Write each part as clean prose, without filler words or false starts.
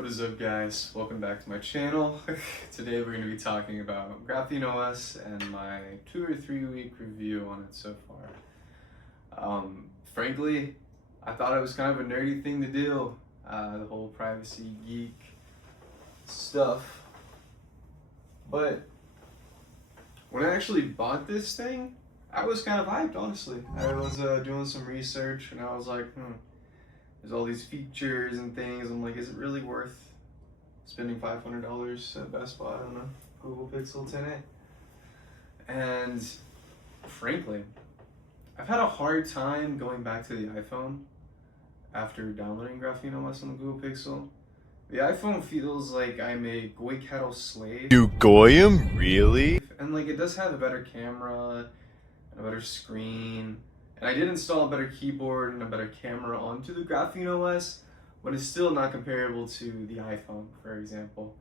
What is up, guys? Welcome back to my channel. Today we're going to be talking about GrapheneOS and my 2 or 3 week review on it so far. Frankly, I thought it was kind of a nerdy thing to do, the whole privacy geek stuff. But when I actually bought this thing, I was kind of hyped, honestly. I was doing some research and I was like, there's all these features and things. I'm like, is it really worth spending $500 at Best Buy on a Google Pixel 10a? And frankly, I've had a hard time going back to the iPhone after downloading GrapheneOS on the Google Pixel. The iPhone feels like I'm a Goy cattle slave. You Goyim? Really? And like, it does have a better camera and a better screen. And I did install a better keyboard and a better camera onto the GrapheneOS, but it's still not comparable to the iPhone, for example.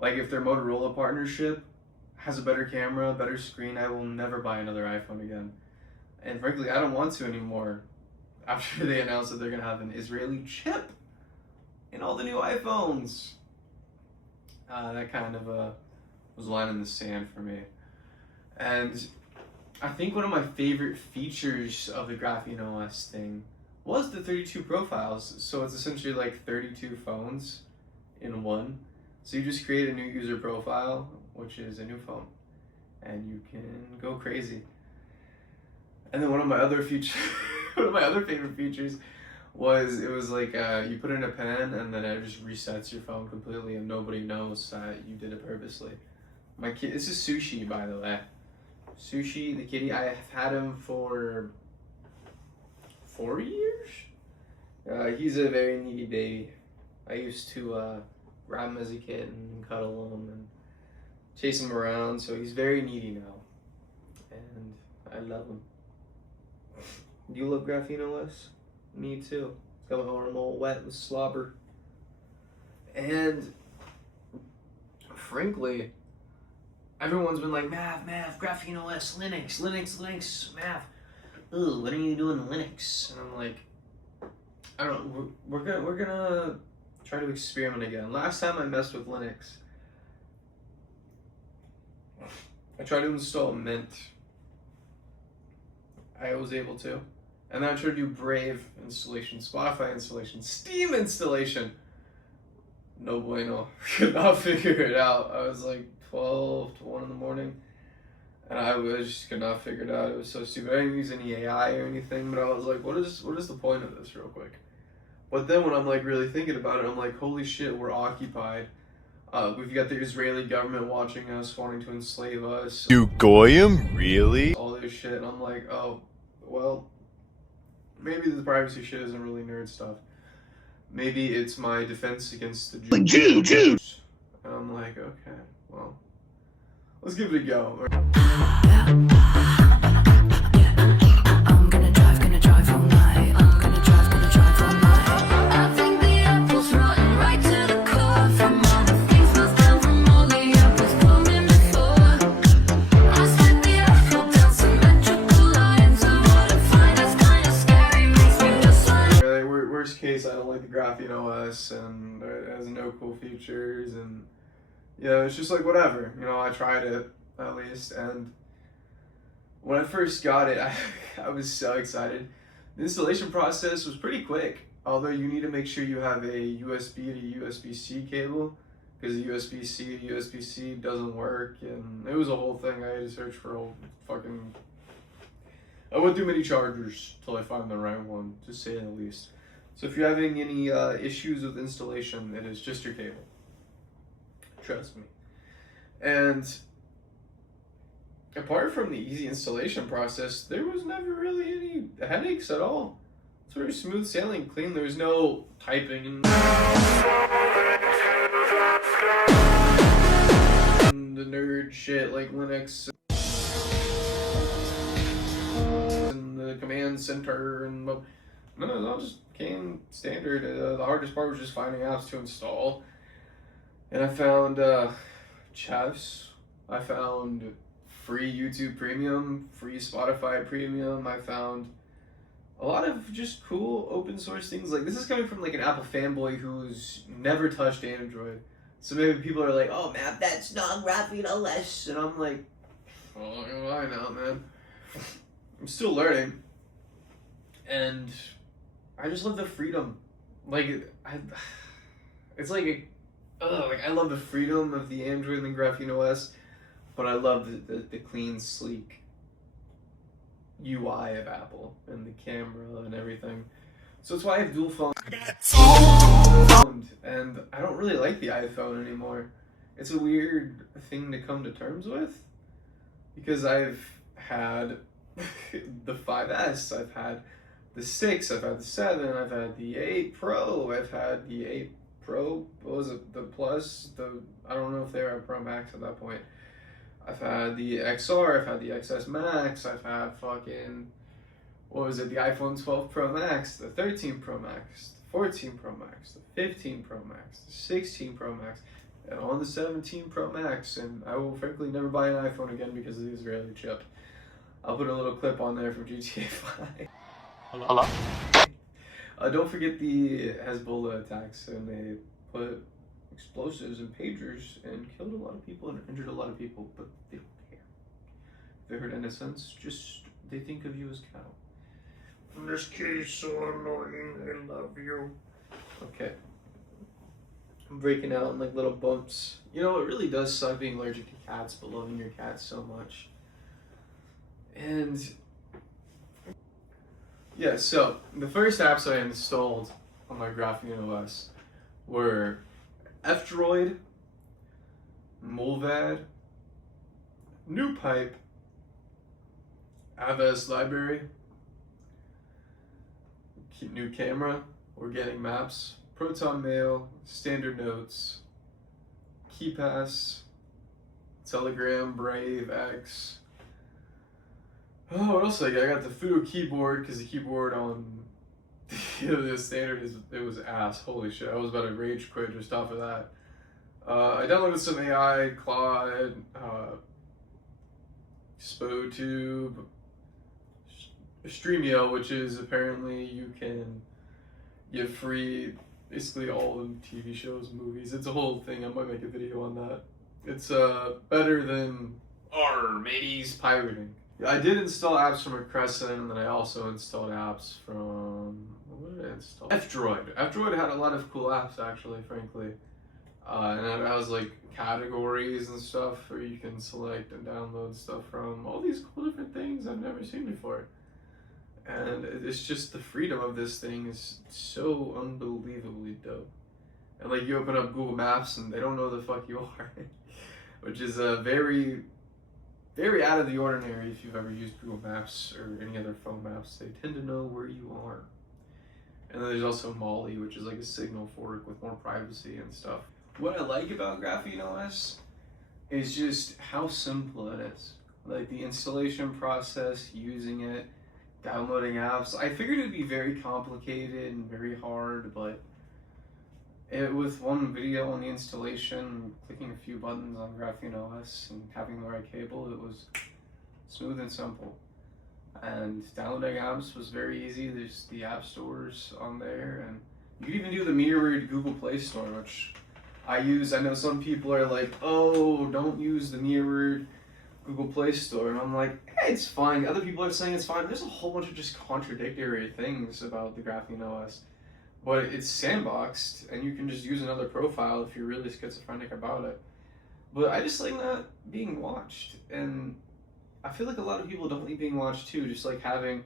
Like, if their Motorola partnership has a better camera, better screen, I will never buy another iPhone again. And frankly, I don't want to anymore after they announced that they're gonna have an Israeli chip in all the new iPhones. That kind of was a line in the sand for me. And I think one of my favorite features of the GrapheneOS thing was the 32 profiles. So it's essentially like 32 phones in one. So you just create a new user profile, which is a new phone, and you can go crazy. And then one of my other favorite features was, it was like you put in a pen and then it just resets your phone completely and nobody knows that you did it purposely. My kid, this is Sushi, by the way. Sushi, the kitty, I have had him for 4 years. He's a very needy baby. I used to grab him as a kid and cuddle him and chase him around, so he's very needy now. And I love him. Do you love GrapheneOS? Me too. It's got my arm all wet with slobber. And frankly, everyone's been like, Mav, GrapheneOS, Linux, Mav. Ooh, what are you doing in Linux? And I'm like, I don't know, we're gonna try to experiment again. Last time I messed with Linux, I tried to install Mint. I was able to. And then I tried to do Brave installation, Spotify installation, Steam installation. No bueno. Could not figure it out. I was like 12 to 1 in the morning, and I just could not figure it out. It was so stupid. I didn't use any AI or anything, but I was like, what is the point of this, real quick? But then when I'm like really thinking about it, I'm like, holy shit, we're occupied. We've got the Israeli government watching us, wanting to enslave us. You Goyim? Really? All this shit, and I'm like, oh, well, maybe the privacy shit isn't really nerd stuff. Maybe it's my defense against the Jews. And I'm like, okay, well, let's give it a go. I'm gonna drive all night. I'm gonna drive all night. I think the apple's rotten right to the core. From all the things lost down, from all the apples blooming before. I slid the apple down symmetrical lines. And what I find is kinda scary. Makes me just wanna. Worst case, I don't like the GrapheneOS, and it has no cool features, and it's just like whatever. I tried it at least, and when I first got it, I was so excited. The installation process was pretty quick, although you need to make sure you have a USB to USB-C cable, because the USB-C to USB-C doesn't work, and it was a whole thing. I had to search for I went through many chargers till I found the right one, to say the least. So if you're having any issues with installation, it is just your cable. Trust me. And apart from the easy installation process, there was never really any headaches at all. It's very smooth sailing, clean. There was no typing and the nerd shit like Linux and the command center and no, it all just came standard. The hardest part was just finding apps to install. And I found Chefs. I found free YouTube Premium, free Spotify Premium. I found a lot of just cool open source things. Like, this is coming from like an Apple fanboy who's never touched Android. So maybe people are like, oh man, that's not GrapheneOS. And I'm like, oh, why not, man? I'm still learning. And I just love the freedom. Like, it's like, I love the freedom of the Android and the GrapheneOS, but I love the clean, sleek UI of Apple and the camera and everything. So that's why I have dual phone. And I don't really like the iPhone anymore. It's a weird thing to come to terms with, because I've had the 5S, I've had the 6, I've had the 7, I've had the 8 Pro, I've had the 8 Pro, what was it, the Plus, I don't know if they were a Pro Max at that point. I've had the XR, I've had the XS Max, I've had fucking, what was it, the iPhone 12 Pro Max, the 13 Pro Max, the 14 Pro Max, the 15 Pro Max, the 16 Pro Max, and on the 17 Pro Max, and I will frankly never buy an iPhone again because of the Israeli chip. I'll put a little clip on there from GTA 5. Hello? Don't forget the Hezbollah attacks, and they put explosives and pagers and killed a lot of people and injured a lot of people, but they don't care. If they hurt innocents, just they think of you as cattle. This kid is so annoying, I love you. Okay. I'm breaking out in like little bumps. You know, it really does suck being allergic to cats, but loving your cat so much. And yeah, so the first apps I installed on my GrapheneOS were F-Droid, Mulvad, NewPipe, Avs Library, New Camera, Organic Maps, Proton Mail, Standard Notes, KeyPass, Telegram, Brave, X. Oh, what else I got? I got the Fudo keyboard, because the keyboard on the Standard it was ass. Holy shit, I was about to rage quit just off of that. I downloaded some AI, Claude, SpoTube, Streamio, which is apparently you can get free basically all the TV shows, movies. It's a whole thing. I might make a video on that. It's better than mateys pirating. I did install apps from Crescent, and then I also installed apps from, what did I install? F-Droid. F-Droid had a lot of cool apps, actually, frankly. And it has like categories and stuff where you can select and download stuff from. All these cool different things I've never seen before. And it's just the freedom of this thing is so unbelievably dope. And like you open up Google Maps and they don't know the fuck you are, which is very, very out of the ordinary if you've ever used Google Maps or any other phone maps. They tend to know where you are. And then there's also Molly, which is like a signal fork with more privacy and stuff. What I like about GrapheneOS is just how simple it is. Like the installation process, using it, downloading apps. I figured it'd be very complicated and very hard, but with one video on the installation, clicking a few buttons on GrapheneOS and having the right cable, it was smooth and simple. And downloading apps was very easy. There's the app stores on there, and you can even do the mirrored Google Play Store, which I use. I know some people are like, oh, don't use the mirrored Google Play Store, and I'm like, hey, it's fine. Other people are saying it's fine. There's a whole bunch of just contradictory things about the GrapheneOS, but it's sandboxed, and you can just use another profile if you're really schizophrenic about it. But I just like not being watched, and I feel like a lot of people don't like being watched too, just like having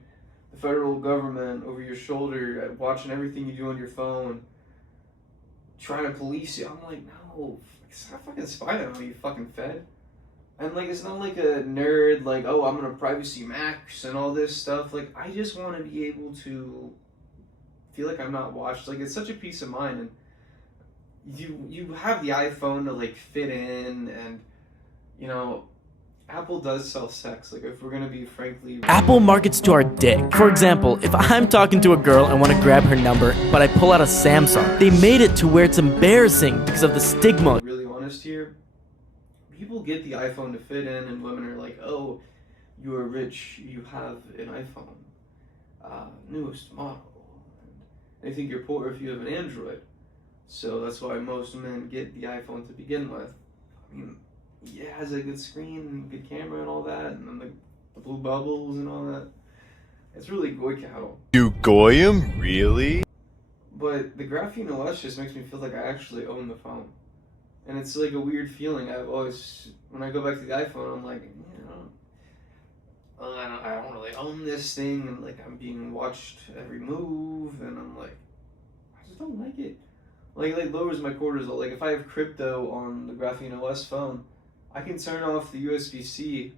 the federal government over your shoulder, watching everything you do on your phone, trying to police you. I'm like, no, stop fucking spying on me, you fucking Fed. And like, it's not like a nerd, like, oh, I'm gonna privacy max and all this stuff. Like, I just want to be able to feel like I'm not watched. Like, it's such a peace of mind. And you have the iPhone to like fit in, and you know, Apple does sell sex. Like, if we're gonna be frankly, Apple markets to our dick. For example, if I'm talking to a girl and want to grab her number, but I pull out a Samsung, they made it to where it's embarrassing because of the stigma. Really honest here, people get the iPhone to fit in, and women are like, oh, you are rich, you have an iPhone. newest model. And they think you're poor if you have an Android. So that's why most men get the iPhone to begin with. I mean, yeah, it has a good screen and good camera and all that, and then the blue bubbles and all that. It's really goy cattle. You Goyim? Really? But the GrapheneOS just makes me feel like I actually own the phone. And it's like a weird feeling. I've always, when I go back to the iPhone, I'm like, I don't really own this thing, and like I'm being watched every move, and I'm like, I just don't like it. Like it lowers my cortisol. Like if I have crypto on the GrapheneOS phone, I can turn off the USB-C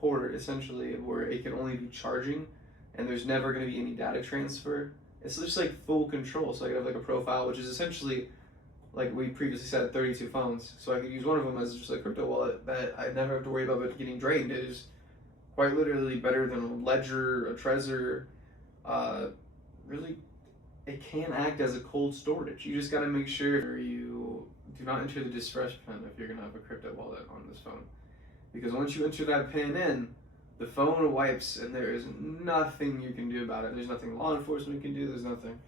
port essentially, where it can only be charging, and there's never going to be any data transfer. It's just like full control. So I could have like a profile, which is essentially, like we previously said, 32 phones. So I could use one of them as just a crypto wallet that I never have to worry about it getting drained. It is quite literally better than a Ledger, a Trezor. Really, it can act as a cold storage. You just got to make sure you do not enter the distress pin if you're going to have a crypto wallet on this phone. Because once you enter that pin in, the phone wipes, and there is nothing you can do about it. There's nothing law enforcement can do. There's nothing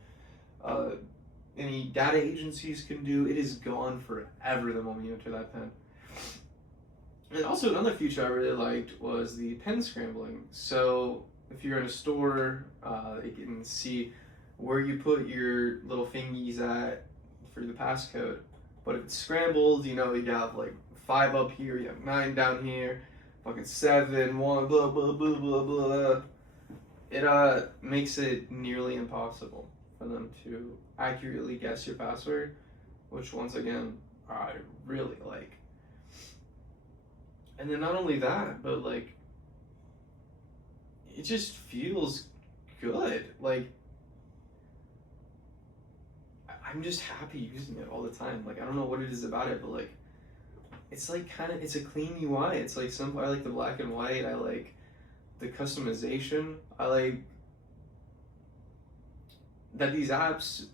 any data agencies can do. It is gone forever the moment you enter that pin. And also another feature I really liked was the pin scrambling. So if you're in a store, they can see where you put your little fingies at for the passcode. But if it's scrambled, you have like 5 up here, you have 9 down here, fucking 7, 1, blah, blah, blah, blah, blah. It makes it nearly impossible for them to accurately guess your password, which once again, I really like. And then not only that, but like, it just feels good. Like, I'm just happy using it all the time. Like, I don't know what it is about it, but like, it's like it's a clean UI. It's like I like the black and white. I like the customization. I like that these apps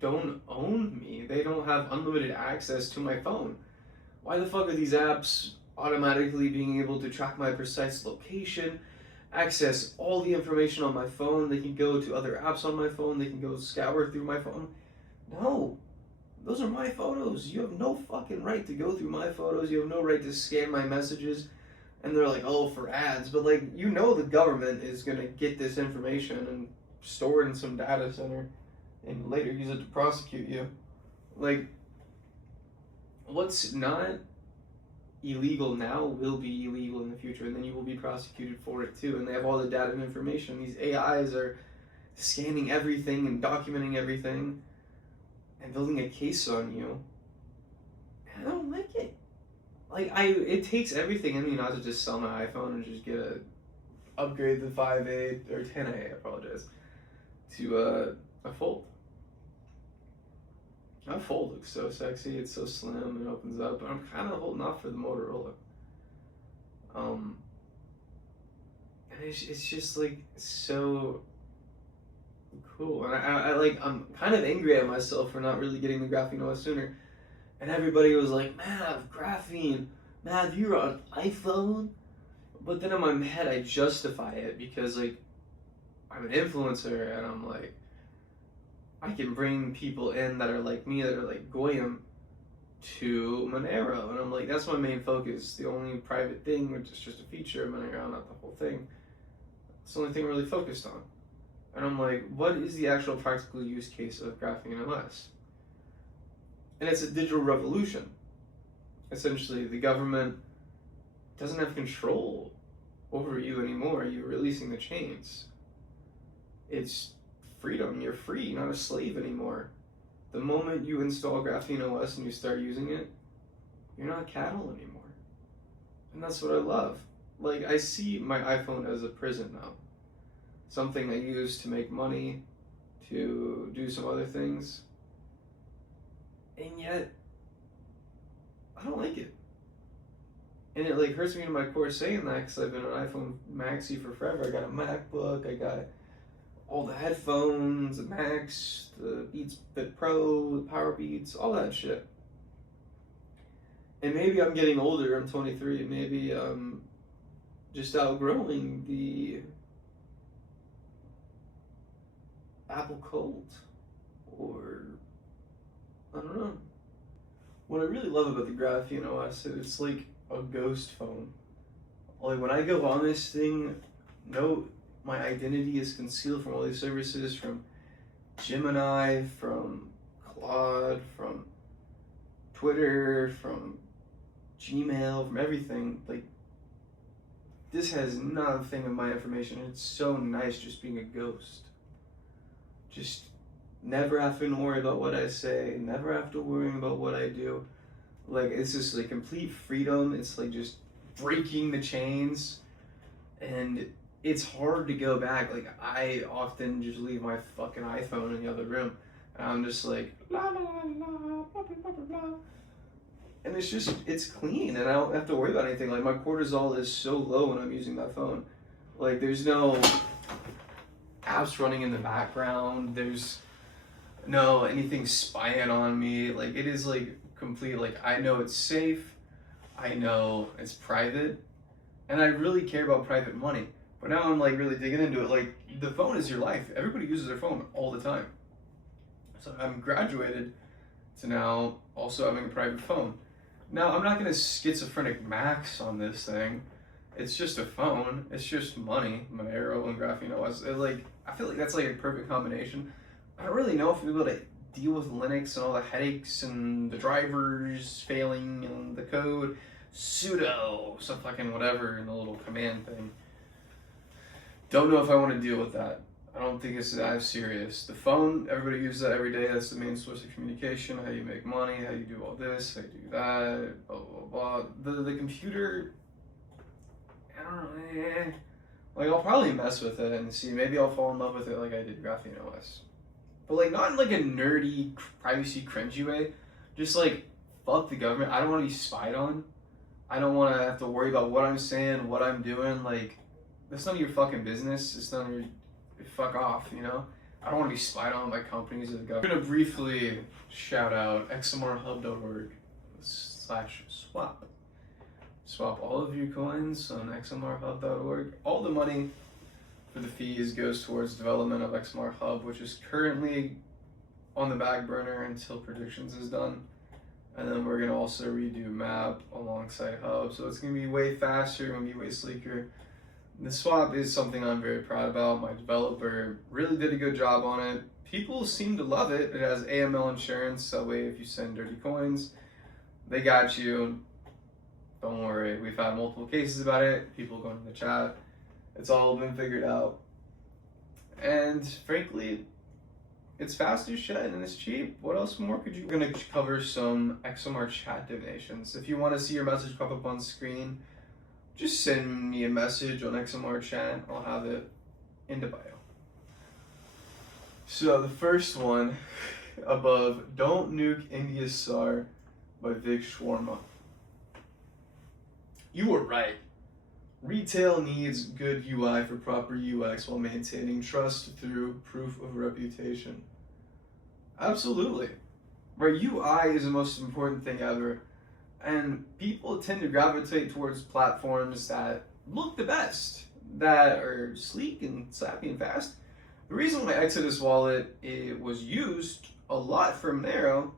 don't own me. They don't have unlimited access to my phone. Why the fuck are these apps automatically being able to track my precise location, access all the information on my phone? They can go to other apps on my phone. They can go scour through my phone. No, those are my photos. You have no fucking right to go through my photos. You have no right to scan my messages. And they're like, oh, for ads. But like, the government is going to get this information and store it in some data center and later use it to prosecute you. Like, what's not illegal now will be illegal in the future, and then you will be prosecuted for it too. And they have all the data and information. These AIs are scanning everything and documenting everything and building a case on you. And I don't like it. Like, it takes everything in me not to just sell my iPhone and just upgrade the 5A or 10A, I apologize, to a Fold. My Fold looks so sexy. It's so slim and opens up, but I'm kind of holding off for the Motorola. And it's just like so cool. And I'm kind of angry at myself for not really getting the GrapheneOS sooner. And everybody was like, Mav, Graphene, Mav, you're on iPhone? But then in my head, I justify it because, like, I'm an influencer, and I'm like, I can bring people in that are like me, that are like Goyim, to Monero. And I'm like, that's my main focus. The only private thing, which is just a feature of Monero, not the whole thing. It's the only thing I'm really focused on. And I'm like, what is the actual practical use case of GrapheneOS? And it's a digital revolution. Essentially, the government doesn't have control over you anymore. You're releasing the chains. It's freedom. You're free, you're not a slave anymore. The moment you install GrapheneOS and you start using it, you're not cattle anymore. And that's what I love. Like, I see my iPhone as a prison now. Something I use to make money, to do some other things. And yet, I don't like it. And it like hurts me in my core saying that, because I've been an iPhone maxi for forever. I got a MacBook, I got all the headphones, the Max, the Beats Fit Pro, the Power Beats, all that shit. And maybe I'm getting older, I'm 23, maybe I'm just outgrowing the Apple Cold, or I don't know. What I really love about the GrapheneOS is it's like a ghost phone. Like when I go on this thing, no, my identity is concealed from all these services, from Gemini, from Claude, from Twitter, from Gmail, from everything. Like, this has nothing of my information. It's so nice just being a ghost. Just never having to worry about what I say, never have to worry about what I do. Like, it's just like complete freedom. It's like just breaking the chains, and it's hard to go back. Like, I often just leave my fucking iPhone in the other room, and I'm just like, la la la la, blah, blah, blah, blah. And it's clean, and I don't have to worry about anything. Like, my cortisol is so low when I'm using that phone. Like, there's no apps running in the background, there's no anything spying on me. Like, it is like complete, like, I know it's safe, I know it's private, and I really care about private money. But now I'm like really digging into it. Like, the phone is your life. Everybody uses their phone all the time. So I'm graduated to now also having a private phone. Now, I'm not gonna schizophrenic max on this thing. It's just a phone. It's just money, Monero and GrapheneOS. I feel like that's like a perfect combination. I don't really know if we'll be able to deal with Linux and all the headaches and the drivers failing and the code, sudo, so fucking whatever, and the little command thing. Don't know if I want to deal with that. I don't think it's that serious. The phone, everybody uses that every day. That's the main source of communication. How you make money, how you do all this, how you do that, blah, blah, blah. The computer, I don't know, Like, I'll probably mess with it and see. Maybe I'll fall in love with it like I did GrapheneOS. But, like, not in, like, a nerdy, privacy, cringy way. Just, like, fuck the government. I don't want to be spied on. I don't want to have to worry about what I'm saying, what I'm doing. Like, that's none of your fucking business. It's none of your... Fuck off, you know? I don't want to be spied on by companies or the government. I'm going to briefly shout out xmrhub.org/swap. Swap all of your coins on xmrhub.org. All the money for the fees goes towards development of XMR Hub, which is currently on the back burner until predictions is done. And then we're going to also redo Map alongside Hub, so it's going to be way faster, going to be way sleeker. The swap is something I'm very proud about. My developer really did a good job on it. People seem to love it. It has AML insurance, that way if you send dirty coins, they got you. Don't worry. We've had multiple cases about it. People going in the chat. It's all been figured out. And frankly, it's fast as shit and it's cheap. What else more could you... We're going to cover some XMR chat donations. If you want to see your message pop up on screen, just send me a message on XMR chat. I'll have it in the bio. So the first one above, Don't Nuke India's Tsar by Vic Shawarma. You were right. Retail needs good UI for proper UX while maintaining trust through proof of reputation. Absolutely. Right, UI is the most important thing ever. And people tend to gravitate towards platforms that look the best, that are sleek and snappy and fast. The reason why Exodus Wallet it was used a lot for Monero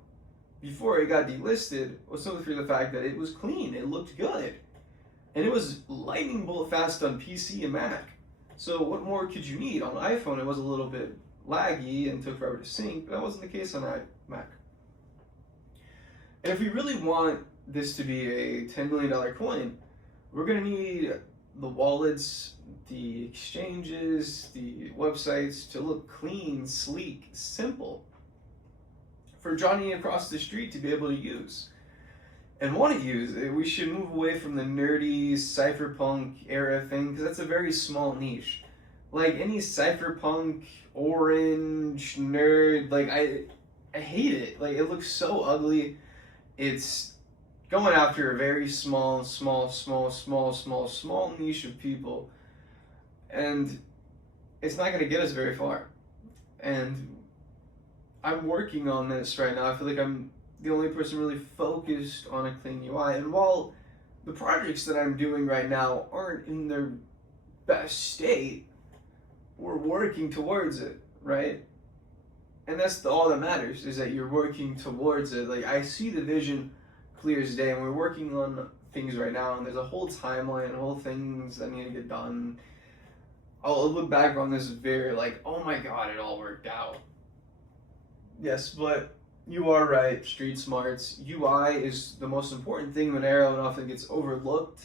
before it got delisted was simply for the fact that it was clean, it looked good. And it was lightning bolt fast on PC and Mac. So what more could you need? On iPhone it was a little bit laggy and took forever to sync, but that wasn't the case on Mac. And if we really want this to be a $10 million coin, we're going to need the wallets, the exchanges, the websites to look clean, sleek, simple for Johnny across the street to be able to use and want to use. We should move away from the nerdy cypherpunk era thing because that's a very small niche. Like any cypherpunk, orange, nerd, like I hate it. Like it looks so ugly. It's going after a very small niche of people, and it's not going to get us very far. And I'm working on this right now. I feel like I'm the only person really focused on a clean UI, and while the projects that I'm doing right now aren't in their best state, we're working towards it, right? And that's all that matters, is that you're working towards it. Like, I see the vision clear as day, and we're working on things right now, and there's a whole timeline, whole things that need to get done. I'll look back on this very like, oh my god, it all worked out. Yes, but you are right, street smarts. UI is the most important thing in Monero, and often gets overlooked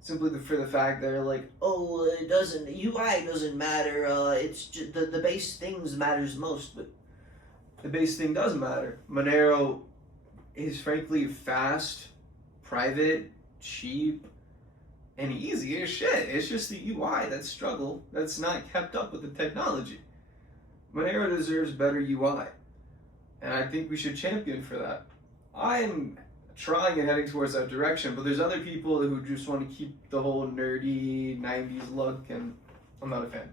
simply for the fact that they're like, oh, it doesn't, UI doesn't matter, it's just, the base things matters most, but the base thing does matter. Monero is frankly fast, private, cheap, and easy as shit. It's just the UI that's struggle, that's not kept up with the technology. Monero deserves better UI, and I think we should champion for that. I'm trying and heading towards that direction, but there's other people who just want to keep the whole nerdy 90s look, and I'm not a fan.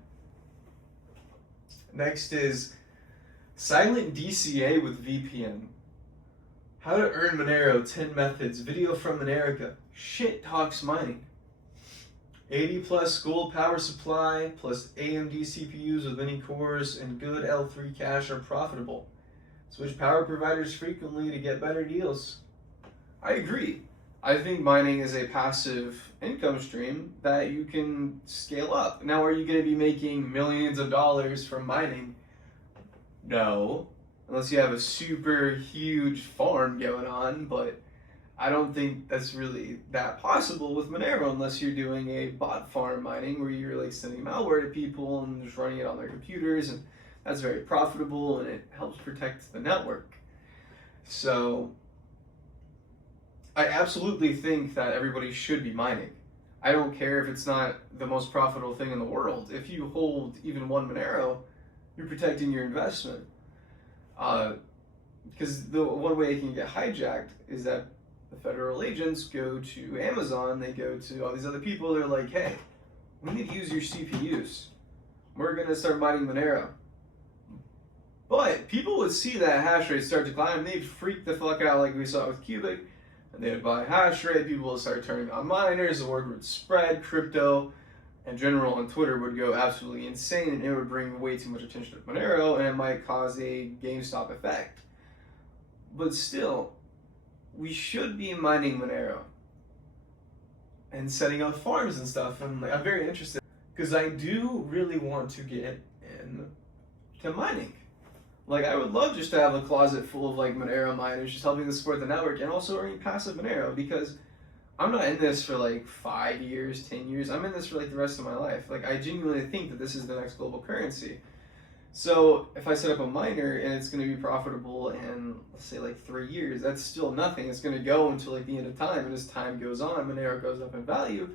Next is silent DCA with VPN. How to earn Monero, 10 methods, video from Monerica, shit talks mining. 80 plus school power supply plus AMD CPUs with many cores and good L3 cache are profitable. Switch power providers frequently to get better deals. I agree. I think mining is a passive income stream that you can scale up. Now, are you going to be making millions of dollars from mining? No, unless you have a super huge farm going on, but I don't think that's really that possible with Monero unless you're doing a bot farm mining where you're like sending malware to people and just running it on their computers, and that's very profitable and it helps protect the network. So I absolutely think that everybody should be mining. I don't care if it's not the most profitable thing in the world. If you hold even one Monero, you're protecting your investment. Because the one way it can get hijacked is that the federal agents go to Amazon, they go to all these other people, they're like, hey, we need to use your CPUs. We're going to start mining Monero. But people would see that hash rate start to climb, they'd freak the fuck out like we saw with Cubic, and they'd buy hash rate, people would start turning on miners, the word would spread, crypto in general on Twitter would go absolutely insane, and it would bring way too much attention to Monero, and it might cause a GameStop effect. But still, we should be mining Monero and setting up farms and stuff, and like, I'm very interested because I do really want to get into mining. Like, I would love just to have a closet full of like Monero miners just helping to support the network and also earning passive Monero, because I'm not in this for like 5 years, 10 years. I'm in this for like the rest of my life. Like, I genuinely think that this is the next global currency. So if I set up a miner and it's going to be profitable in, let's say, like 3 years, that's still nothing. It's going to go until like the end of time, and as time goes on, Monero goes up in value.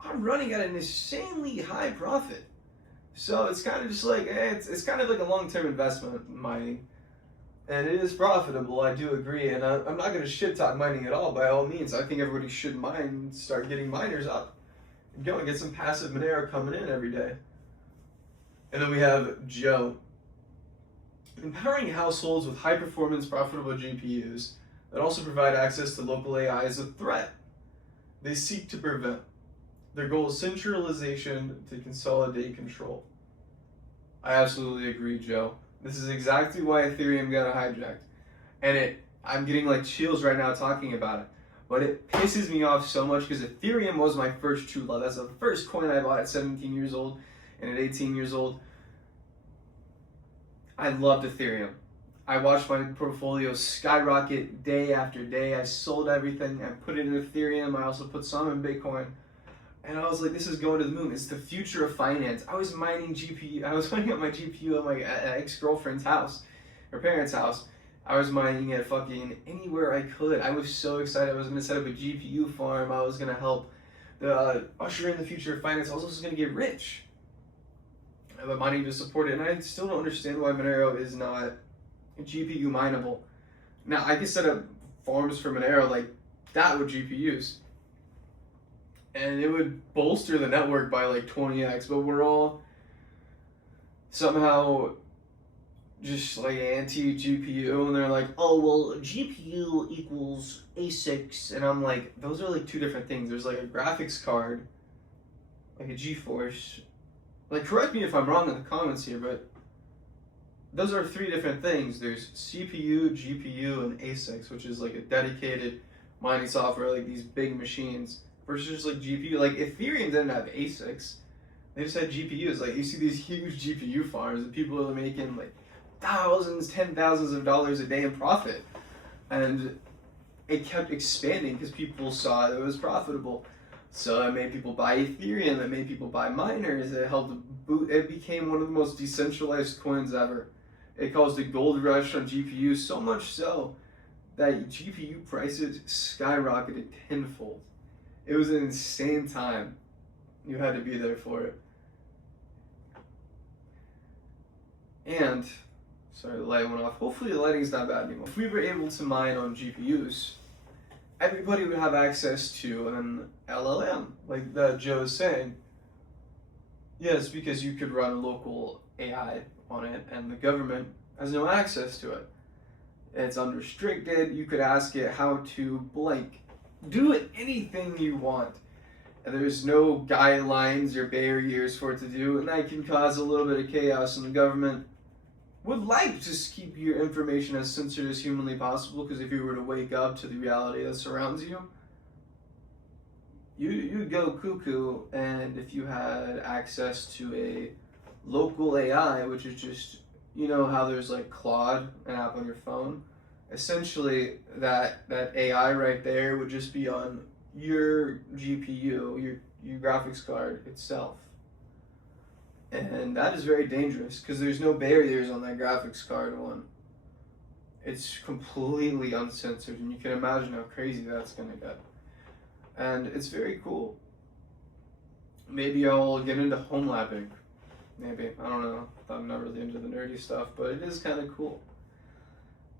I'm running at an insanely high profit. So it's kind of just like, it's kind of like a long-term investment in mining. And it is profitable, I do agree. And I'm not going to shit talk mining at all, by all means. I think everybody should mine, start getting miners up, and go and get some passive Monero coming in every day. And then we have Joe. Empowering households with high-performance, profitable GPUs that also provide access to local AI is a threat they seek to prevent. Their goal is centralization to consolidate control. I absolutely agree, Joe. This is exactly why Ethereum got hijacked. And I'm getting like chills right now talking about it. But it pisses me off so much because Ethereum was my first true love. That's the first coin I bought at 17 years old and at 18 years old. I loved Ethereum. I watched my portfolio skyrocket day after day. I sold everything. I put it in Ethereum. I also put some in Bitcoin. And I was like, this is going to the moon. It's the future of finance. I was mining GPU. I was mining up my GPU at my ex-girlfriend's house, her parents' house. I was mining it fucking anywhere I could. I was so excited. I was going to set up a GPU farm. I was going to help the usher in the future of finance. I was also going to get rich. But mining to support it. And I still don't understand why Monero is not GPU mineable. Now, I could set up farms for Monero like that with GPUs. And it would bolster the network by like 20x, but we're all somehow just like anti-GPU, and they're like, oh, well, GPU equals ASICs, and I'm like, those are like two different things. There's like a graphics card, like a GeForce. Like, correct me if I'm wrong in the comments here, but those are three different things. There's CPU, GPU, and ASICs, which is like a dedicated mining software, like these big machines, versus like GPU. Like Ethereum didn't have ASICs; they just had GPUs. Like you see these huge GPU farms, and people are making like thousands, $10,000s of dollars a day in profit, and it kept expanding because people saw it was profitable. So it made people buy Ethereum. It made people buy miners. It helped boot. It became one of the most decentralized coins ever. It caused a gold rush on GPU, so much so that GPU prices skyrocketed tenfold. It was an insane time. You had to be there for it. And, sorry, the light went off. Hopefully the lighting's not bad anymore. If we were able to mine on GPUs, everybody would have access to an LLM, like that Joe is saying. Yes, because you could run local AI on it, and the government has no access to it. It's unrestricted. You could ask it how to blank. Do it anything you want. And there's no guidelines or barriers for it to do, and that can cause a little bit of chaos, and the government would like to keep your information as censored as humanly possible, because if you were to wake up to the reality that surrounds you, you'd go cuckoo. And if you had access to a local AI, which is just, you know how there's like Claude, an app on your phone, essentially that AI right there would just be on your GPU, your graphics card itself. And that is very dangerous because there's no barriers on that graphics card one. It's completely uncensored, and you can imagine how crazy that's gonna get. And it's very cool. Maybe I'll get into home labbing. Maybe. I don't know. I'm not really into the nerdy stuff, but it is kind of cool.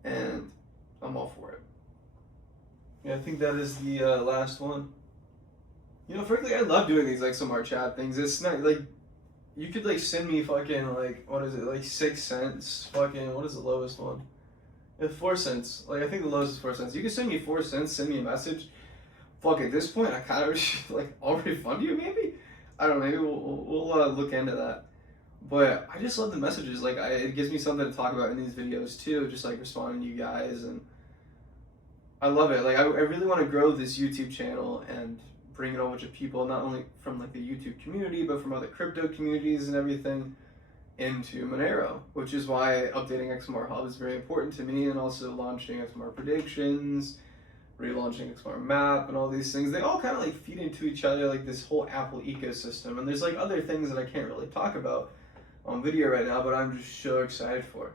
And I'm all for it. Yeah, I think that is the last one. You know, frankly, I love doing these like XMR chat things. It's not like, you could like send me fucking like, what is it, like 6 cents? Fucking, what is the lowest one? Yeah, 4 cents. Like, I think the lowest is 4 cents. You can send me 4 cents, send me a message. Fuck, at this point, I kind of like, I'll refund you maybe? I don't know, maybe we'll look into that. But I just love the messages. Like, it gives me something to talk about in these videos too, just like responding to you guys, and I love it. Like, I really want to grow this YouTube channel and bring in a bunch of people, not only from like the YouTube community, but from other crypto communities and everything, into Monero, which is why updating XMR Hub is very important to me, and also launching XMR Predictions, relaunching XMR Map, and all these things. They all kind of like feed into each other, like this whole Apple ecosystem. And there's like other things that I can't really talk about on video right now, but I'm just so excited for.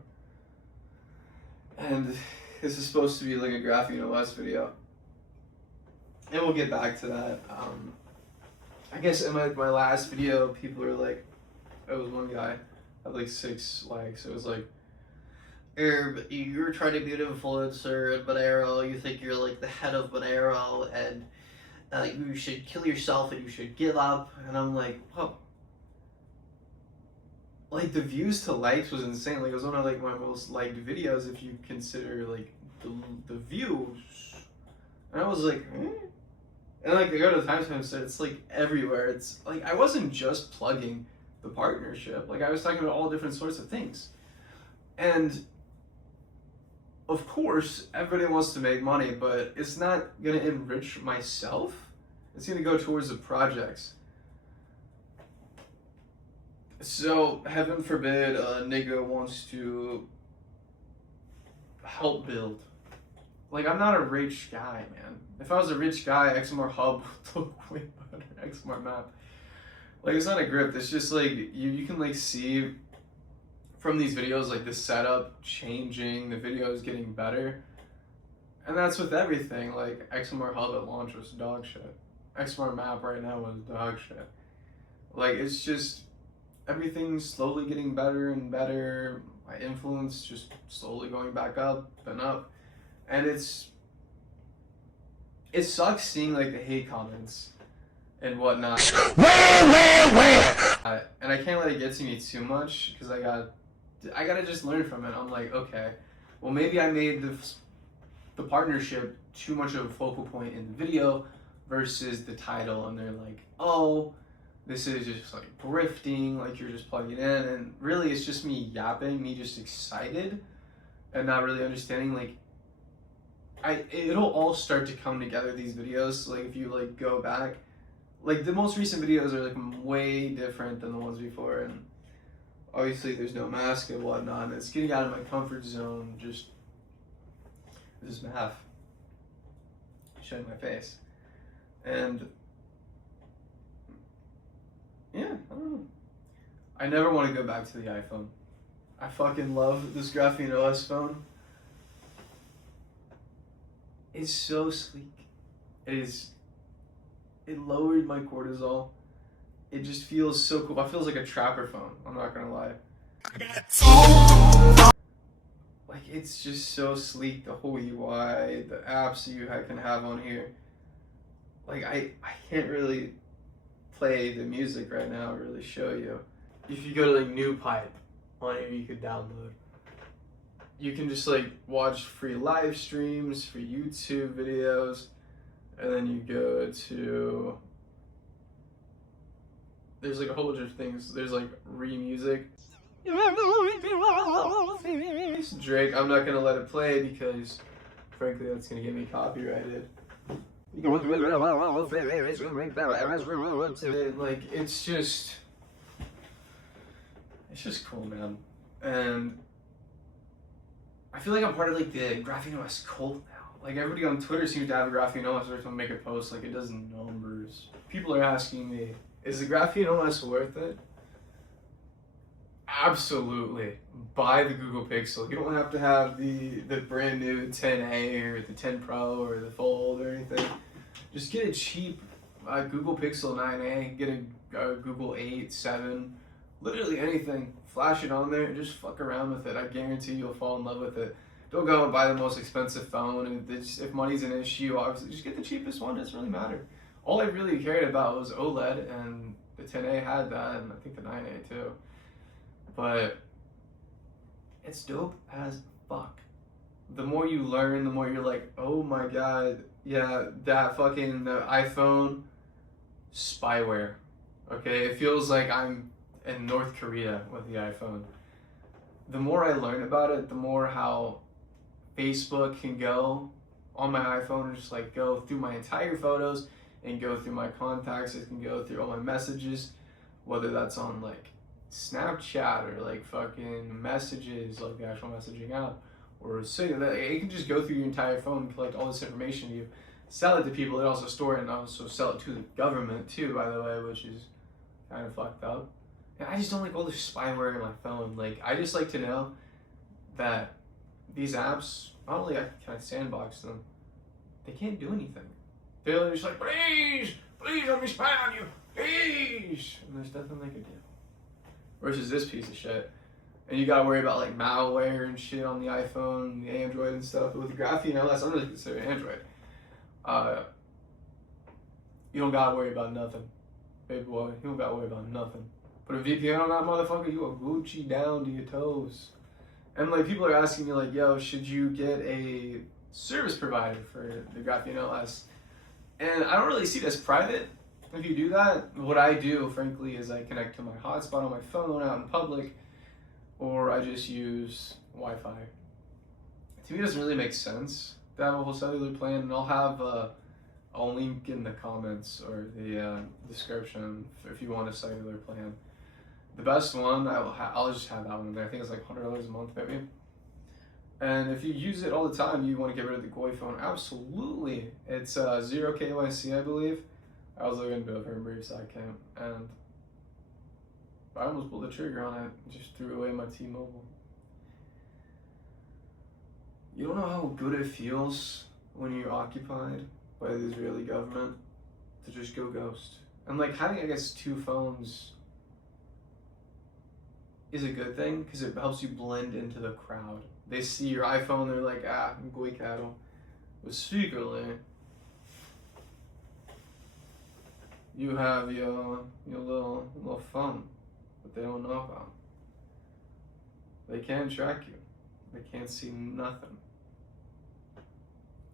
And this is supposed to be like a GrapheneOS video, and we'll get back to that. I guess in my last video, people were like, it was one guy had like 6 likes. It was like, you're trying to be an influencer in Monero. You think you're like the head of Monero, and you should kill yourself and you should give up. And I'm like, whoa. Like, the views to likes was insane. Like, it was one of like my most liked videos if you consider like the views. And I was like, eh? And like, I go to the timestamp, said it's like everywhere. It's like, I wasn't just plugging the partnership. Like, I was talking about all different sorts of things. And of course, everybody wants to make money, but it's not gonna enrich myself. It's gonna go towards the projects. So, heaven forbid a nigga wants to help build. Like, I'm not a rich guy, man. If I was a rich guy, XMR Hub would look way better. XMR Map. Like, it's not a grip. It's just like, you can like see from these videos, like the setup changing, the videos getting better. And that's with everything. Like, XMR Hub at launch was dog shit. XMR Map right now was dog shit. Like, it's just, everything's slowly getting better and better. My influence just slowly going back up and up. And it sucks seeing like the hate comments and whatnot. And I can't let it get to me too much, because I gotta just learn from it. I'm like, okay, well, maybe I made the partnership too much of a focal point in the video versus the title, and they're like, oh, This is just like grifting, like you're just plugging in, and really it's just me yapping, me just excited, and not really understanding. Like, it'll all start to come together, these videos. Like if you like go back, like the most recent videos are like way different than the ones before, and obviously there's no mask and whatnot, and it's getting out of my comfort zone. Just this is math showing my face, and yeah, I don't know. I never want to go back to the iPhone. I fucking love this GrapheneOS phone. It's so sleek. It lowered my cortisol. It just feels so cool. It feels like a trapper phone, I'm not gonna lie. Like, it's just so sleek, the whole UI, the apps you can have on here. Like, I can't really play the music right now, or really show you. If you go to like New Pipe on here, you could download. You can just like watch free live streams, free YouTube videos, and then you go to, there's like a whole bunch of things. There's like re-music. It's Drake. I'm not gonna let it play because frankly that's gonna get me copyrighted. Like it's just cool, man. And I feel like I'm part of like the GrapheneOS cult now. Like everybody on Twitter seems to have a GrapheneOS every time I make a post, like it does numbers. People are asking me, is the GrapheneOS worth it? Absolutely. Buy the Google Pixel. You don't have to have the brand new 10A or the 10 Pro or the Fold or anything. Just get a cheap Google Pixel 9A, get a Google 8, 7, literally anything. Flash it on there and just fuck around with it. I guarantee you'll fall in love with it. Don't go and buy the most expensive phone. And if money's an issue, obviously just get the cheapest one. It doesn't really matter. All I really cared about was OLED, and the 10A had that, and I think the 9A too. But it's dope as fuck. The more you learn, the more you're like, oh my god, yeah, that fucking iPhone spyware. Okay, it feels like I'm in North Korea with the iPhone. The more I learn about it, the more how Facebook can go on my iPhone and just like go through my entire photos and go through my contacts. It can go through all my messages, whether that's on like Snapchat or like fucking messages, like the actual messaging app, or Signal. It can just go through your entire phone and collect all this information. You sell it to people, they also store it and also sell it to the government too, by the way, which is kind of fucked up. And I just don't like all the spyware in my phone. Like, I just like to know that these apps, not only can I sandbox them, they can't do anything. They're just like, please let me spy on you, please. And there's nothing they can do. Versus this piece of shit. And you gotta worry about like malware and shit on the iPhone, the Android and stuff. But with the GrapheneOS, I'm really considering Android. You don't gotta worry about nothing. Baby boy, you don't gotta worry about nothing. Put a VPN on that motherfucker, you are Gucci down to your toes. And like people are asking me like, yo, should you get a service provider for the GrapheneOS? And I don't really see it as private. If you do that, what I do, frankly, is I connect to my hotspot on my phone out in public, or I just use Wi-Fi. To me, it doesn't really make sense to have a whole cellular plan, and I'll have I'll link in the comments or the description if you want a cellular plan. The best one, I'll just have that one in there. I think it's like $100 a month, maybe. And if you use it all the time, you want to get rid of the Goy phone, absolutely. It's 0 KYC, I believe. I was looking into it for a brief second, and I almost pulled the trigger on it. Just threw away my T-Mobile. You don't know how good it feels when you're occupied by the Israeli government to just go ghost. And like having, I guess, two phones is a good thing because it helps you blend into the crowd. They see your iPhone, they're like, goy cattle. But secretly, you have your little phone that they don't know about. They can't track you. They can't see nothing.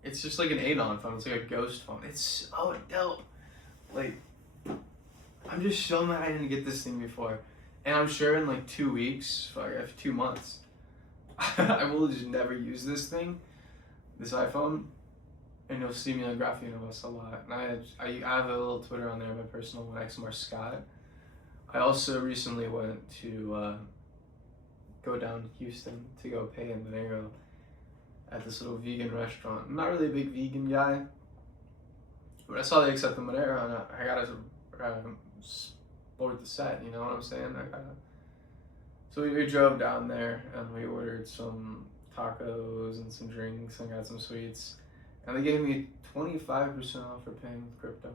It's just like an Anon phone. It's like a ghost phone. It's so dope. Like, I'm just so mad I didn't get this thing before. And I'm sure in like 2 weeks, fuck, 2 months, I will just never use this thing, this iPhone, and you'll see me on GrapheneOS a lot. And I have a little Twitter on there, my personal one, XMR Scott. I also recently went to go down to Houston to go pay in Monero at this little vegan restaurant. I'm not really a big vegan guy, but I saw they accept the Monero, and I gotta sport the set, you know what I'm saying? So we drove down there and we ordered some tacos and some drinks and got some sweets, and they gave me 25% off for paying with crypto.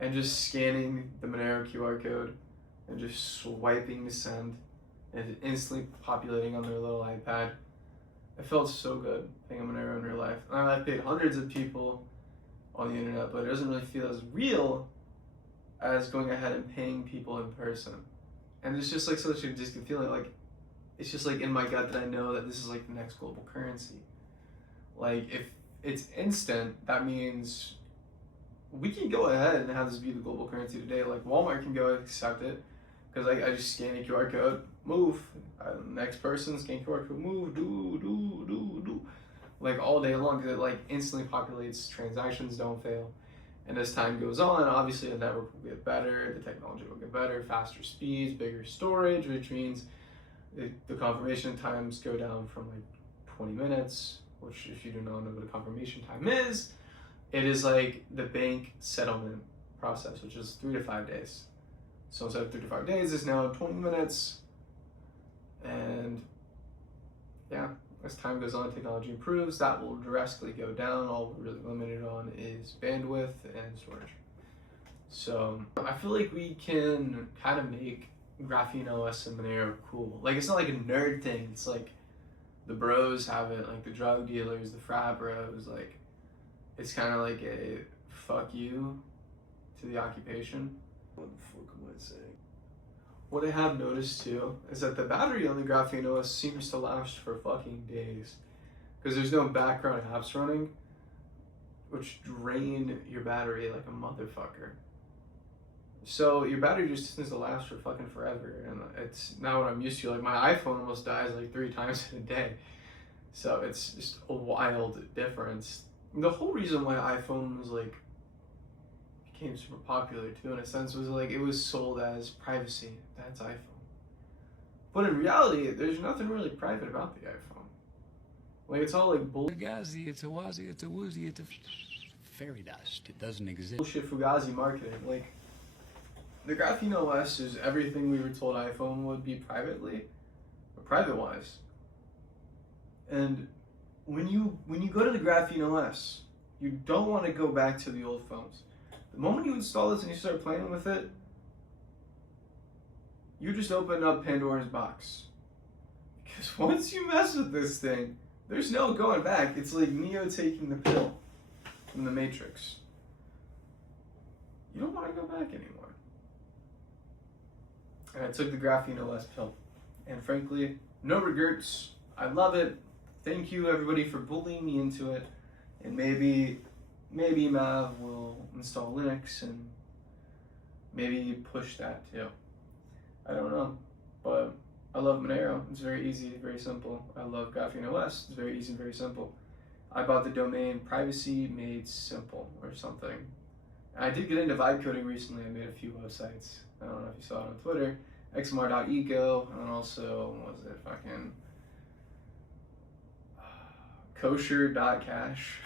And just scanning the Monero QR code and just swiping to send and instantly populating on their little iPad. It felt so good paying a Monero in real life. I've paid hundreds of people on the internet, but it doesn't really feel as real as going ahead and paying people in person. And it's just like such a distant feeling. Like, it's just like in my gut that I know that this is like the next global currency. Like, if it's instant, that means we can go ahead and have this be the global currency today. Like, Walmart can go accept it because I just scan a QR code, move. Next person, scan QR code, move, do. Like all day long, because it like instantly populates, transactions don't fail. And as time goes on, obviously the network will get better, the technology will get better, faster speeds, bigger storage, which means the confirmation times go down from like 20 minutes, which if you do not know what a confirmation time is, it is like the bank settlement process, which is 3 to 5 days. So instead of 3 to 5 days, it's now 20 minutes. And yeah, as time goes on, technology improves, that will drastically go down. All we're really limited on is bandwidth and storage. So I feel like we can kind of make GrapheneOS and Monero cool. Like, it's not like a nerd thing. It's like the bros have it, like the drug dealers, the frat bros. Like, it's kind of like a fuck you to the occupation. What the fuck am I saying? What I have noticed too is that the battery on the GrapheneOS seems to last for fucking days, because there's no background apps running, which drain your battery like a motherfucker. So your battery just tends to last for fucking forever, and it's not what I'm used to. Like, my iPhone almost dies like 3 times in a day, so it's just a wild difference. The whole reason why iPhone was like became super popular too, in a sense, was like it was sold as privacy. That's iPhone. But in reality, there's nothing really private about the iPhone. Like, it's all like bullshit. Fugazi, it's a wazi, it's a woozy, it's a fairy dust. It doesn't exist. Bullshit Fugazi marketing. Like, the GrapheneOS is everything we were told iPhone would be privately, or private-wise. And when you go to the GrapheneOS, you don't want to go back to the old phones. The moment you install this and you start playing with it, you just open up Pandora's box. Because once you mess with this thing, there's no going back. It's like Neo taking the pill from the Matrix. You don't want to go back anymore. And I took the GrapheneOS pill. And frankly, no regrets. I love it. Thank you everybody for bullying me into it. And maybe Mav will install Linux and maybe push that too. I don't know, but I love Monero. It's very easy, very simple. I love GrapheneOS. It's very easy and very simple. I bought the domain Privacy Made Simple or something. I did get into vibe coding recently. I made a few websites. I don't know if you saw it on Twitter. xmr.eco, and also, what was it, fucking kosher.cash.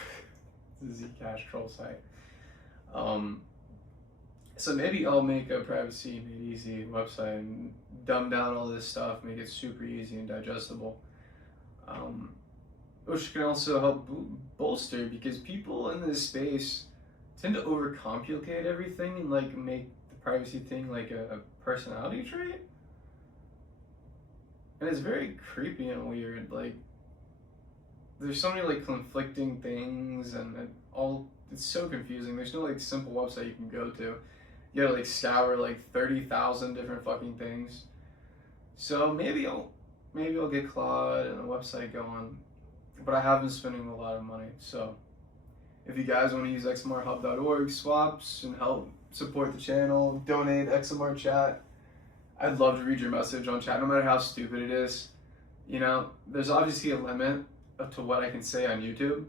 It's a Zcash troll site. So maybe I'll make a Privacy Made Easy website and dumb down all this stuff, make it super easy and digestible. Which can also help bolster, because people in this space tend to overcomplicate everything and like make the privacy thing like a personality trait. And it's very creepy and weird. Like, there's so many like conflicting things, and it's so confusing. There's no like simple website you can go to. You gotta like scour like 30,000 different fucking things. So maybe I'll get Claude and a website going, but I have been spending a lot of money. So if you guys want to use xmrhub.org swaps and help support the channel, donate XMR chat. I'd love to read your message on chat, no matter how stupid it is. You know, there's obviously a limit to what I can say on YouTube.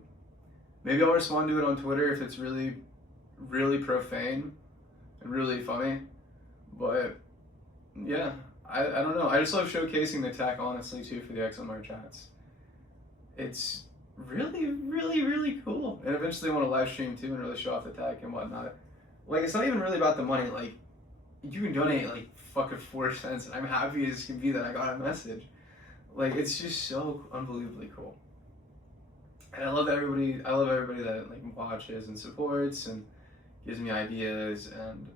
Maybe I'll respond to it on Twitter if it's really, really profane and really funny. But yeah, I don't know. I just love showcasing the tech, honestly, too, for the XMR chats. It's really, really, really cool. And eventually I want to live stream too and really show off the tech and whatnot. Like, it's not even really about the money. Like, you can donate like fucking 4 cents and I'm happy as can be that I got a message. Like, it's just so unbelievably cool. And I love everybody that like watches and supports and gives me ideas and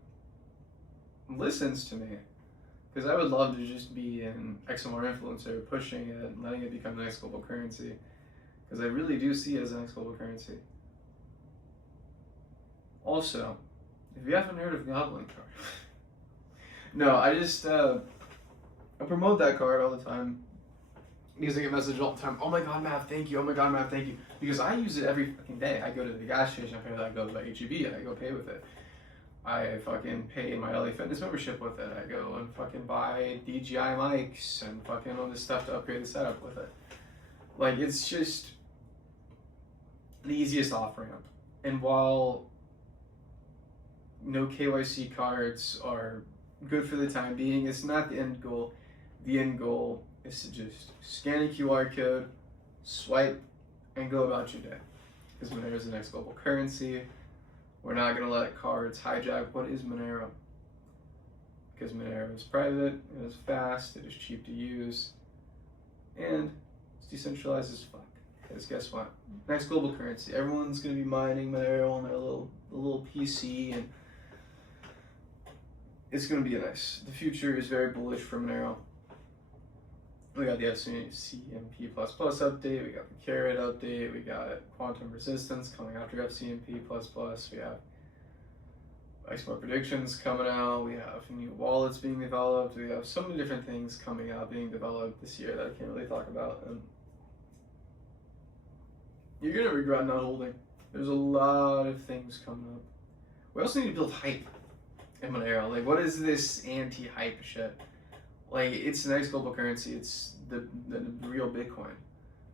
listens to me. Because I would love to just be an XMR influencer, pushing it and letting it become the next global currency. Because I really do see it as the next global currency. Also, if you haven't heard of Goblin Card, no, I just I promote that card all the time because I get messages all the time. Oh my God, Mav, thank you. Oh my God, Mav, thank you. Because I use it every fucking day. I go to the gas station, I go to HEB, I go pay with it. I fucking pay my LA Fitness membership with it. I go and fucking buy DJI mics and fucking all this stuff to upgrade the setup with it. Like, it's just the easiest off-ramp. And while no KYC cards are good for the time being, it's not the end goal. The end goal is to just scan a QR code, swipe, and go about your day. Because Monero is the next global currency. We're not going to let cards hijack what is Monero. Because Monero is private, it is fast, it is cheap to use, and it's decentralized as fuck. Because guess what? Next global currency. Everyone's going to be mining Monero on their little PC, and it's going to be nice. The future is very bullish for Monero. We got the FCMP++ update, we got the Carrot update, we got quantum resistance coming after FCMP++, we have export predictions coming out, we have new wallets being developed, we have so many different things coming out being developed this year that I can't really talk about. And you're going to regret not holding. There's a lot of things coming up. We also need to build hype in Monero. Like, what is this anti-hype shit? Like, it's the next global currency. It's the real Bitcoin.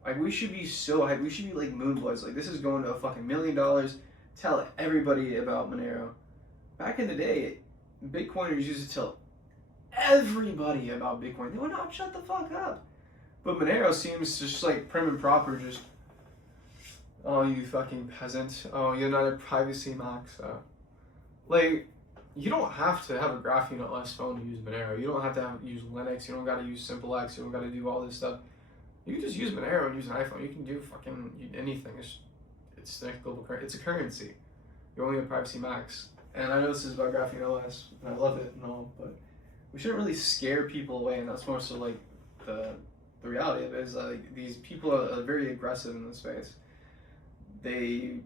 Like, we should be so hyped. We should be like Moonbloods. Like, this is going to a fucking $1 million. Tell everybody about Monero. Back in the day, Bitcoiners used to tell everybody about Bitcoin. They would not shut the fuck up. But Monero seems just like prim and proper. Just, oh, you fucking peasant. Oh, you're not a privacy max. Like, you don't have to have a GrapheneOS phone to use Monero. You don't have to use Linux. You don't got to use SimpleX. You don't got to do all this stuff. You can just use Monero and use an iPhone. You can do fucking anything. It's the next global currency. It's a currency. You're only a privacy max. And I know this is about GrapheneOS, and I love it and all, but we shouldn't really scare people away. And that's more so like the reality of it is like these people are very aggressive in this space. They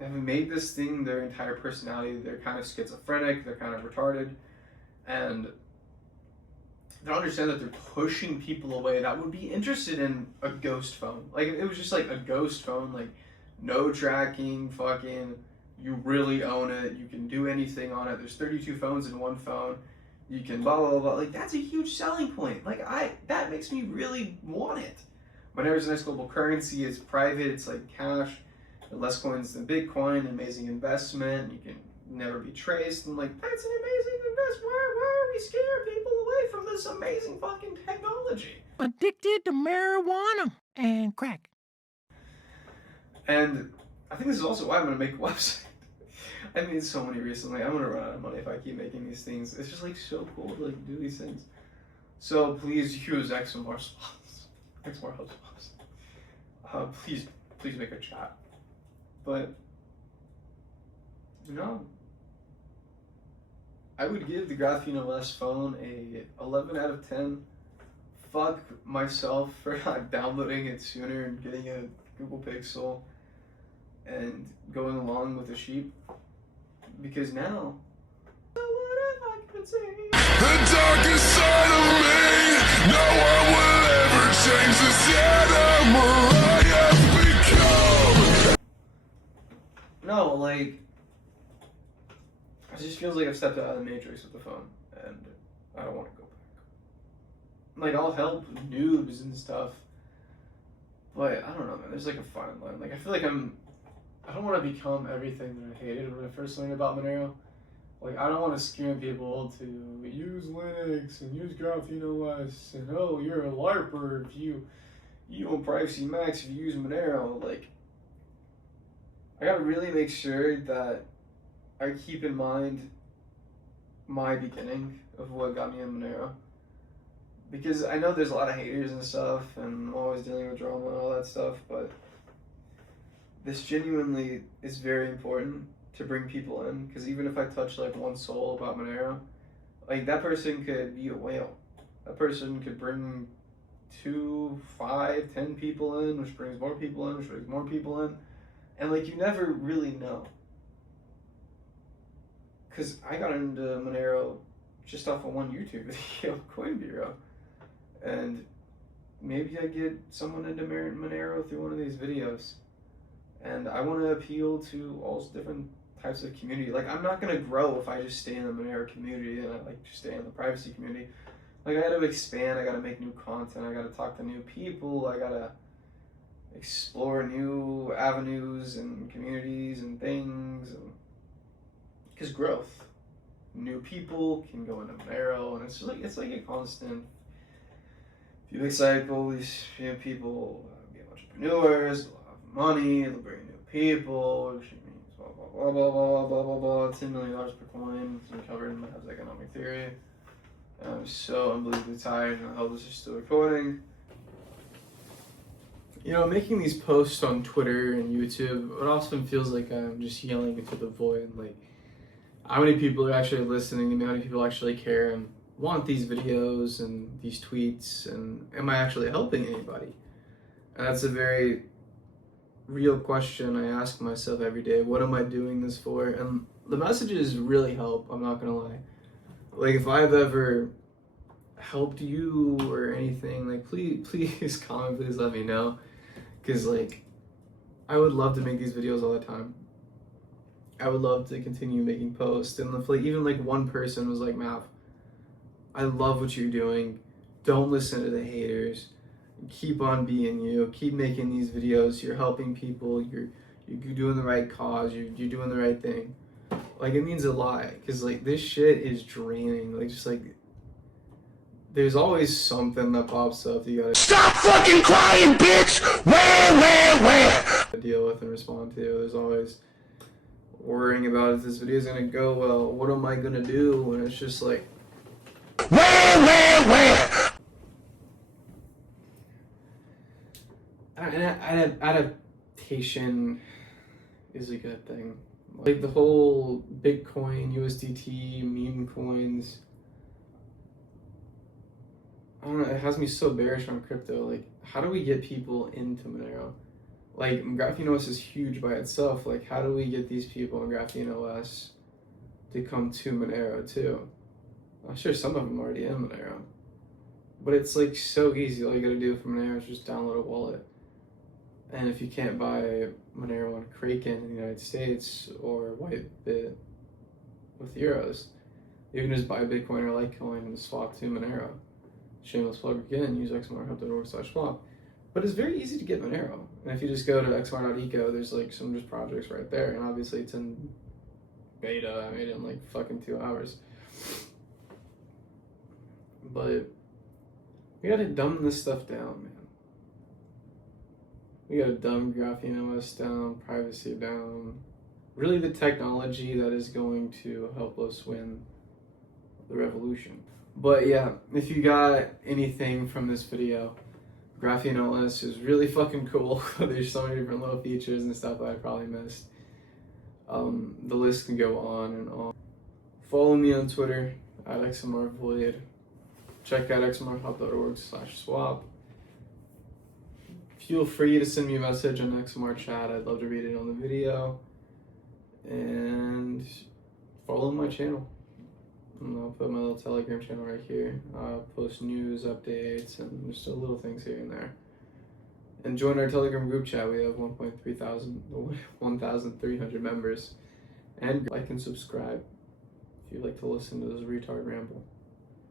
have made this thing their entire personality. They're kind of schizophrenic, they're kind of retarded, and they don't understand that they're pushing people away that would be interested in a ghost phone. Like, if it was just like a ghost phone, like no tracking, fucking, you really own it, you can do anything on it, there's 32 phones in one phone, you can blah, blah, blah, blah. Like, that's a huge selling point. Like, that makes me really want it. Monero's the next global currency, it's private, it's like cash. Less coins than Bitcoin, amazing investment, you can never be traced, and like, that's an amazing investment. Why are we scaring people away from this amazing fucking technology? Addicted to marijuana and crack. And I think this is also why I'm gonna make a website. I made so many recently. I'm gonna run out of money if I keep making these things. It's just like so cool to like do these things. So please use XMR spots, XMR hub spots. Please make a chat. But, no, I would give the GrapheneOS phone a 11 out of 10. Fuck myself for not downloading it sooner and getting a Google Pixel and going along with the sheep. Because now, so what if I could say? The darkest side of me, no one will ever change this animal I have become. No, like, I just feels like I've stepped out of the matrix with the phone, and I don't want to go back. Like, I'll help noobs and stuff, but I don't know, man. There's like a fine line. Like, I feel like I don't want to become everything that I hated when I first learned about Monero. Like, I don't want to scam people to use Linux and use GrapheneOS and, oh, you're a LARPer if you own Privacy Max if you use Monero. Like, I gotta really make sure that I keep in mind my beginning of what got me in Monero. Because I know there's a lot of haters and stuff, and I'm always dealing with drama and all that stuff, but this genuinely is very important to bring people in, because even if I touch like one soul about Monero, like that person could be a whale. That person could bring 2, 5, 10 people in, which brings more people in, which brings more people in, and like you never really know. Because I got into Monero just off of one YouTube video, Coin Bureau, and maybe I get someone into Monero through one of these videos. And I want to appeal to all different types of community. Like, I'm not going to grow if I just stay in the Monero community and I like just stay in the privacy community. Like, I got to expand, I got to make new content, I got to talk to new people, I got to explore new avenues and communities and things. Because growth. New people can go into Monero, and it's like a constant. If you excite all these people, be entrepreneurs, money, they'll bring new people, which means blah blah blah blah blah blah blah $10 million per coin. It's been covered in Mavs economic theory. I'm so unbelievably tired, and I hope this is still recording. You know, making these posts on Twitter and YouTube, it often feels like I'm just yelling into the void. Like, how many people are actually listening to me? How many people actually care and want these videos and these tweets? And am I actually helping anybody? And that's a very real question I ask myself every day. What am I doing this for? And the messages really help, I'm not gonna lie. Like, if I've ever helped you or anything, like, please comment, please let me know, because like I would love to make these videos all the time. I would love to continue making posts, and if like even like one person was like, Mav, I love what you're doing, don't listen to the haters, keep on being you, keep making these videos, you're helping people, you're doing the right cause, you're doing the right thing. Like, it means a lot, because like this shit is draining. Like, just like there's always something that pops up that you gotta Stop fucking crying, bitch! Where? deal with and respond to. There's always worrying about if this video is gonna go well, what am I gonna do? And it's just like, Where? adaptation is a good thing. Like the whole Bitcoin, USDT, meme coins, I don't know, it has me so bearish on crypto. Like, how do we get people into Monero? Like, GrapheneOS is huge by itself. Like, how do we get these people in GrapheneOS to come to Monero too? I'm sure some of them are already in Monero, but it's like so easy. All you gotta do from Monero is just download a wallet. And if you can't buy Monero on Kraken in the United States or Whitebit with euros, you can just buy Bitcoin or Litecoin and swap to Monero. Shameless plug again, use xmr.org/swap. But it's very easy to get Monero. And if you just go to xmr.eco, there's like some just projects right there. And obviously it's in beta. I made it in like fucking 2 hours. But we gotta dumb this stuff down, man. We gotta dumb GrapheneOS down, privacy down. Really the technology that is going to help us win the revolution. But yeah, if you got anything from this video, GrapheneOS is really fucking cool. There's so many different little features and stuff that I probably missed. The list can go on and on. Follow me on Twitter at XMRVoid. Check out xmr.org/swap. Feel free to send me a message on XMR chat. I'd love to read it on the video. And follow my channel. And I'll put my little Telegram channel right here. Post news, updates, and just little things here and there. And join our Telegram group chat. We have 1,300 members. And like and subscribe. if you like to listen to this retard ramble.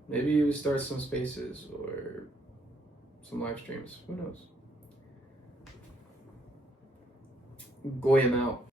Maybe you start some spaces or some live streams. Who knows? Goy him out.